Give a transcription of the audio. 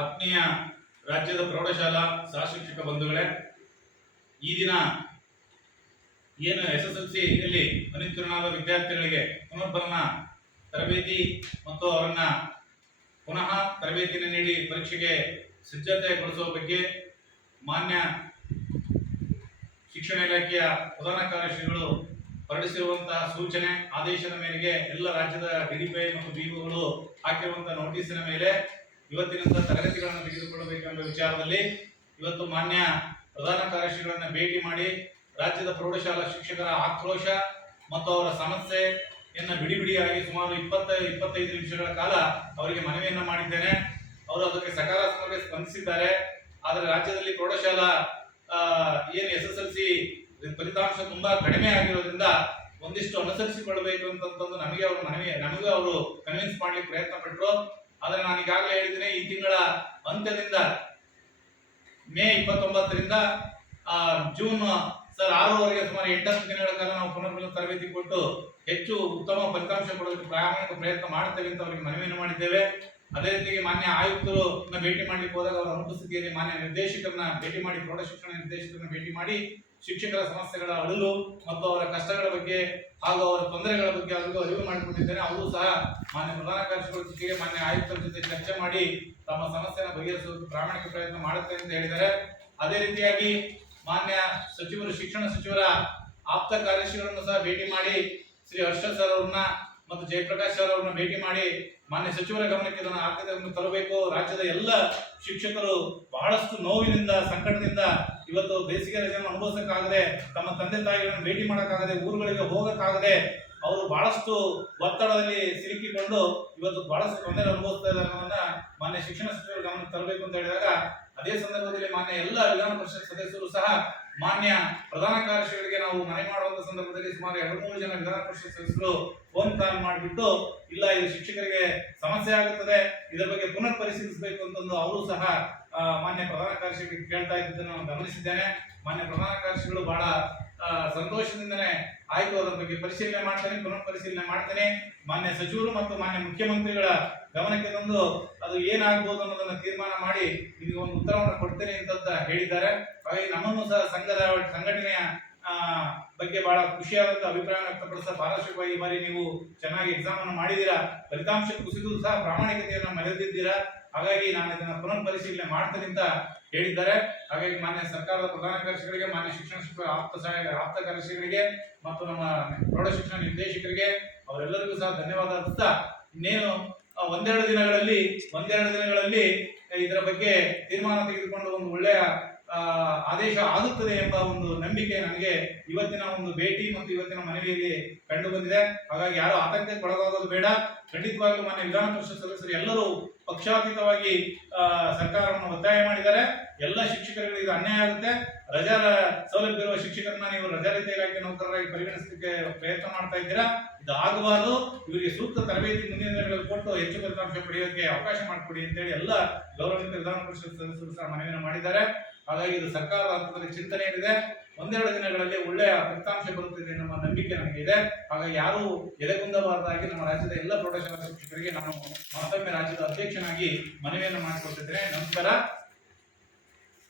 ಆತ್ಮೀಯ ರಾಜ್ಯದ ಪ್ರೌಢಶಾಲಾ ಸಹ ಶಿಕ್ಷಕ ಬಂಧುಗಳೇ, ಈ ದಿನ ಏನು ಎಸ್ ಎಸ್ ಎಲ್ ಸಿಯಲ್ಲಿ ಅನುತ್ತೀರ್ಣರಾದ ವಿದ್ಯಾರ್ಥಿಗಳಿಗೆ ಪುನರ್ಭರಣ ತರಬೇತಿ ಮತ್ತು ಅವರನ್ನ ಪುನಃ ತರಬೇತಿಯನ್ನು ನೀಡಿ ಪರೀಕ್ಷೆಗೆ ಸಿದ್ಧತೆಗೊಳಿಸುವ ಬಗ್ಗೆ ಮಾನ್ಯ ಶಿಕ್ಷಣ ಇಲಾಖೆಯ ಪ್ರಧಾನ ಕಾರ್ಯದರ್ಶಿಗಳು ಹೊರಡಿಸಿರುವಂತಹ ಸೂಚನೆ, ಆದೇಶದ ಮೇರೆಗೆ ಎಲ್ಲ ರಾಜ್ಯದ ಡಿಡಿಪಿಐ ಮತ್ತು ಬಿಒಗಳು ಹಾಕಿರುವಂತಹ ನೋಟಿಸಿನ ಮೇಲೆ ಇವತ್ತಿನಿಂದ ತರಗತಿಗಳನ್ನು ತೆಗೆದುಕೊಳ್ಳಬೇಕೆಂಬ ವಿಚಾರದಲ್ಲಿ ಇವತ್ತು ಮಾನ್ಯ ಪ್ರಧಾನ ಕಾರ್ಯದರ್ಶಿಗಳನ್ನ ಭೇಟಿ ಮಾಡಿ ರಾಜ್ಯದ ಪ್ರೌಢಶಾಲಾ ಶಿಕ್ಷಕರ ಆಕ್ರೋಶ ಮತ್ತು ಅವರ ಸಮಸ್ಯೆಯನ್ನ ಬಿಡಿ ಬಿಡಿಯಾಗಿ ಸುಮಾರು ಇಪ್ಪತ್ತ, ಇಪ್ಪತ್ತೈದು ನಿಮಿಷಗಳ ಕಾಲ ಅವರಿಗೆ ಮನವಿಯನ್ನು ಮಾಡಿದ್ದೇನೆ. ಅವರು ಅದಕ್ಕೆ ಸಕಾರಾತ್ಮಕವಾಗಿ ಸ್ಪಂದಿಸಿದ್ದಾರೆ. ಆದರೆ ರಾಜ್ಯದಲ್ಲಿ ಪ್ರೌಢಶಾಲಾ ಏನು ಎಸ್ ಎಸ್ ಎಲ್ ಸಿ ಫಲಿತಾಂಶ ತುಂಬಾ ಕಡಿಮೆ ಆಗಿರೋದ್ರಿಂದ ಒಂದಿಷ್ಟು ಅನುಸರಿಸಿಕೊಳ್ಳಬೇಕು ಅಂತಂತಂದು ನಮಗೆ ಅವರು ಮನವಿ, ನಮಗೂ ಅವರು ಕನ್ವಿನ್ಸ್ ಮಾಡ್ಲಿಕ್ಕೆ ಪ್ರಯತ್ನ ಪಟ್ಟರು ಆದ್ರೆ ನಾನು ಈಗಾಗಲೇ ಹೇಳಿದ್ದೀನಿ, ಈ ತಿಂಗಳ ಅಂತ್ಯದಿಂದ, ಮೇ ಇಪ್ಪತ್ತೊಂಬತ್ತರಿಂದ ಜೂನ್ ಸರ್, ಆರೂವರೆಗೆ ಸುಮಾರು ಎಂಟತ್ತು ದಿನಗಳ ಕಾಲ ನಾವು ಪುನರ್ವಸನ ತರಬೇತಿ ಕೊಟ್ಟು ಹೆಚ್ಚು ಉತ್ತಮ ಫಲಿತಾಂಶ ಕೊಡೋದಕ್ಕೆ ಪ್ರಾಮಾಣಿಕ ಪ್ರಯತ್ನ ಮಾಡುತ್ತೇವೆ ಅಂತ ಅವರಿಗೆ ಮನವಿಯನ್ನು ಮಾಡಿದ್ದೇವೆ. ಅದೇ ರೀತಿಯಾಗಿ ಮಾನ್ಯ ಆಯುಕ್ತರು ಭೇಟಿ ಮಾಡಲಿಕ್ಕೆ ಹೋದಾಗ ಅವರ ಅನುಪಸ್ಥಿತಿಯಲ್ಲಿ ಮಾನ್ಯ ನಿರ್ದೇಶಕರನ್ನ ಭೇಟಿ ಮಾಡಿ, ಪ್ರೌಢ ಶಿಕ್ಷಣ ನಿರ್ದೇಶಕರನ್ನ ಭೇಟಿ ಮಾಡಿ, ಶಿಕ್ಷಕರ ಸಮಸ್ಯೆಗಳ ಅಳಲು ಮತ್ತು ಅವರ ಕಷ್ಟಗಳ ಬಗ್ಗೆ ಹಾಗೂ ಅವರ ತೊಂದರೆಗಳ ಬಗ್ಗೆ ಅವರಿಗೂ ಅರಿವು ಮಾಡಿಕೊಂಡಿದ್ದೇನೆ ಅವರು ಸಹ ಮಾನ್ಯ ಪ್ರಧಾನ ಕಾರ್ಯದರ್ಶಿಗಳ ಜೊತೆಗೆ ಮಾನ್ಯ ಆಯುಕ್ತರ ಜೊತೆ ಚರ್ಚೆ ಮಾಡಿ ತಮ್ಮ ಸಮಸ್ಯೆಯನ್ನು ಬಗೆಹರಿಸುವ ಪ್ರಾಮಾಣಿಕ ಪ್ರಯತ್ನ ಮಾಡುತ್ತೆ ಅಂತ ಹೇಳಿದ್ದಾರೆ. ಅದೇ ರೀತಿಯಾಗಿ ಮಾನ್ಯ ಸಚಿವರು, ಶಿಕ್ಷಣ ಸಚಿವರ ಆಪ್ತ ಕಾರ್ಯದರ್ಶಿಗಳನ್ನು ಸಹ ಭೇಟಿ ಮಾಡಿ ಶ್ರೀ ಹರ್ಷ ಸರ್ ಅವ್ರನ್ನ ಮತ್ತು ಜಯಪ್ರಕಾಶ್ ಸರ್ ಅವ್ರನ್ನ ಭೇಟಿ ಮಾಡಿ ಮಾನ್ಯ ಸಚಿವರ ಗಮನಕ್ಕೆ ಇದನ್ನು ಆದ್ಯತೆಯನ್ನು ತರಬೇಕು. ರಾಜ್ಯದ ಎಲ್ಲ ಶಿಕ್ಷಕರು ಬಹಳಷ್ಟು ನೋವಿನಿಂದ, ಸಂಕಟದಿಂದ ಇವತ್ತು ಬೇಸಿಗೆ ರಜೆಯನ್ನು ಅನುಭವಿಸಕ್ಕಾಗದೆ, ತಮ್ಮ ತಂದೆ ತಾಯಿಗಳನ್ನು ಭೇಟಿ ಮಾಡೋಕ್ಕಾಗದೆ, ಊರುಗಳಿಗೆ ಹೋಗಕ್ಕಾಗದೆ ಅವರು ಬಹಳಷ್ಟು ಒತ್ತಡದಲ್ಲಿ ಸಿಲುಕಿಕೊಂಡು ಇವತ್ತು ಬಹಳಷ್ಟು ತೊಂದರೆ ಅನುಭವಿಸ್ತಾ ಇದ್ದಾರೆ ಅನ್ನೋದನ್ನ ಮಾನ್ಯ ಶಿಕ್ಷಣ ಸಚಿವರು ಗಮನ ತರಬೇಕು ಅಂತ ಹೇಳಿದಾಗ, ಅದೇ ಸಂದರ್ಭದಲ್ಲಿ ಮಾನ್ಯ ಎಲ್ಲ ವಿಧಾನ ಪರಿಷತ್ ಸದಸ್ಯರು ಸಹ ಮಾನ್ಯ ಪ್ರಧಾನ ಕಾರ್ಯದರ್ಶಿಗಳಿಗೆ ನಾವು ಮನೆ ಮಾಡುವಂತ ಸಂದರ್ಭದಲ್ಲಿ ಸುಮಾರು ಎರಡು ಮೂರು ಜನ ವಿಧಾನ ಪರಿಷತ್ ಸದಸ್ಯರು ಫೋನ್ ಕಾಲ್ ಮಾಡಿಬಿಟ್ಟು, ಇಲ್ಲ, ಇದು ಶಿಕ್ಷಕರಿಗೆ ಸಮಸ್ಯೆ ಆಗುತ್ತದೆ, ಇದರ ಬಗ್ಗೆ ಪುನರ್ ಪರಿಶೀಲಿಸಬೇಕು ಅಂತಂದು ಅವರು ಸಹ ಮಾನ್ಯ ಪ್ರಧಾನ ಕಾರ್ಯದರ್ಶಿಗಳಿಗೆ ಕೇಳ್ತಾ ಇದ್ದಿದ್ದನ್ನು ನಾನು ಗಮನಿಸಿದ್ದೇನೆ. ಮಾನ್ಯ ಪ್ರಧಾನ ಕಾರ್ಯದರ್ಶಿಗಳು ಬಹಳ ಸಂತೋಷದಿಂದನೇ ಆಯ್ತು ಅದರ ಬಗ್ಗೆ ಪರಿಶೀಲನೆ ಮಾಡ್ತೇನೆ ಪುನಃ ಪರಿಶೀಲನೆ ಮಾಡ್ತೇನೆ. ಮಾನ್ಯ ಸಚಿವರು ಮತ್ತು ಮಾನ್ಯ ಮುಖ್ಯಮಂತ್ರಿಗಳ ಗಮನಕ್ಕೆ ತಂದು ಅದು ಏನಾಗ್ಬೋದು ಅನ್ನೋದನ್ನ ತೀರ್ಮಾನ ಮಾಡಿ ನಿಮಗೆ ಒಂದು ಉತ್ತರವನ್ನು ಕೊಡ್ತೇನೆ ಅಂತ ಹೇಳಿದ್ದಾರೆ. ಹಾಗಾಗಿ ನಮ್ಮನ್ನು ಸಹ ಸಂಘದ ಸಂಘಟನೆಯ ಆ, ಬಗ್ಗೆ ಬಹಳ ಖುಷಿಯಾದಂತ ಅಭಿಪ್ರಾಯ ವ್ಯಕ್ತಪಡಿಸ್ತಾ ಪಾರದರ್ಶಕವಾಗಿ ಈ ಬಾರಿ ನೀವು ಚೆನ್ನಾಗಿ ಎಕ್ಸಾಮ್ ಅನ್ನು ಮಾಡಿದ್ದೀರಾ? ಫಲಿತಾಂಶ ಕುಸಿದು ಸಹ ಪ್ರಾಮಾಣಿಕತೆಯನ್ನು ಮೆರೆದಿದ್ದೀರಾ? ಹಾಗಾಗಿ ನಾನು ಇದನ್ನು ಪುನರ್ ಪರಿಶೀಲನೆ ಮಾಡ್ತೇನೆ ಅಂತ ಹೇಳಿದ್ದಾರೆ. ಹಾಗಾಗಿ ಮಾನ್ಯ ಸರ್ಕಾರದ ಪ್ರಧಾನ ಕಾರ್ಯದರ್ಶಿಗಳಿಗೆ, ಮಾನ್ಯ ಶಿಕ್ಷಣ ಆಪ್ತ ಸಹಾಯ ಆಪ್ತ ಕಾರ್ಯದರ್ಶಿಗಳಿಗೆ ಮತ್ತು ನಮ್ಮ ಪ್ರೌಢ ಶಿಕ್ಷಣ ನಿರ್ದೇಶಕರಿಗೆ ಅವರೆಲ್ಲರಿಗೂ ಸಹ ಧನ್ಯವಾದ. ಅರ್ಪಿಸ್ತಾ ಇನ್ನೇನು ಒಂದೆರಡು ದಿನಗಳಲ್ಲಿ ಒಂದೆರಡು ದಿನಗಳಲ್ಲಿ ಇದರ ಬಗ್ಗೆ ತೀರ್ಮಾನ ತೆಗೆದುಕೊಂಡು ಒಂದು ಒಳ್ಳೆಯ ಆದೇಶ ಆಗುತ್ತದೆ ಎಂಬ ಒಂದು ನಂಬಿಕೆ ನನಗೆ ಇವತ್ತಿನ ಒಂದು ಭೇಟಿ ಮತ್ತು ಇವತ್ತಿನ ಮನವಿಯಲ್ಲಿ ಕಂಡು ಬಂದಿದೆ. ಹಾಗಾಗಿ ಯಾರು ಆತಂಕಕ್ಕೆ ಒಳಗಾಗೋದು ಬೇಡ. ಖಂಡಿತವಾಗ್ಲೂ ಮಾನ್ಯ ವಿಧಾನ ಪರಿಷತ್ ಸದಸ್ಯರು ಎಲ್ಲರೂ ಪಕ್ಷಾತೀತವಾಗಿ ಸರ್ಕಾರವನ್ನು ಒತ್ತಾಯ ಮಾಡಿದ್ದಾರೆ. ಎಲ್ಲ ಶಿಕ್ಷಕರಿಗೆ ಇದು ಅನ್ಯಾಯ ಆಗುತ್ತೆ. ರಜಾ ಸೌಲಭ್ಯ ಇರುವ ಶಿಕ್ಷಕರನ್ನ ನೀವು ರಜಾರಹಿತ ಇಲಾಖೆ ನೌಕರರಾಗಿ ಪರಿಗಣಿಸಲಿಕ್ಕೆ ಪ್ರಯತ್ನ ಮಾಡ್ತಾ ಇದ್ದೀರಾ? ಇದು ಆಗಬಾರದು. ಇವರಿಗೆ ಸೂಕ್ತ ತರಬೇತಿ ಮುಂದಿನ ದಿನಗಳಲ್ಲಿ ಕೊಟ್ಟು ಹೆಚ್ಚು ಫಲಿತಾಂಶ ಪಡೆಯೋಕೆ ಅವಕಾಶ ಮಾಡಿಕೊಡಿ ಅಂತೇಳಿ ಎಲ್ಲ ಗೌರವಾನ್ವಿತ ವಿಧಾನ ಪರಿಷತ್ ಸದಸ್ಯರು ಸಹ ಮನವಿಯನ್ನು ಮಾಡಿದ್ದಾರೆ. ಹಾಗಾಗಿ ಇದು ಸರ್ಕಾರದ ಹಂತದಲ್ಲಿ ಚಿಂತನೆ ಏನಿದೆ? ಒಂದೆರಡು ದಿನಗಳಲ್ಲಿ ಒಳ್ಳೆಯ ಫಲಿತಾಂಶ ಬರುತ್ತದೆ ನಮ್ಮ ನಂಬಿಕೆ ನನಗೆ ಇದೆ. ಹಾಗಾಗಿ ಯಾರು ಎಲೆಗುಂದಬಾರದಾಗಿ ನಮ್ಮ ರಾಜ್ಯದ ಎಲ್ಲ ಪ್ರೌಢಶಾಲಾ ಶಿಕ್ಷಕರಿಗೆ ನಾನು ಮತ್ತೊಮ್ಮೆ ರಾಜ್ಯದ ಅಧ್ಯಕ್ಷನಾಗಿ ಮನವಿಯನ್ನು ಮಾಡಿಕೊಡ್ತಿದ್ದೇನೆ ನಮಸ್ಕಾರ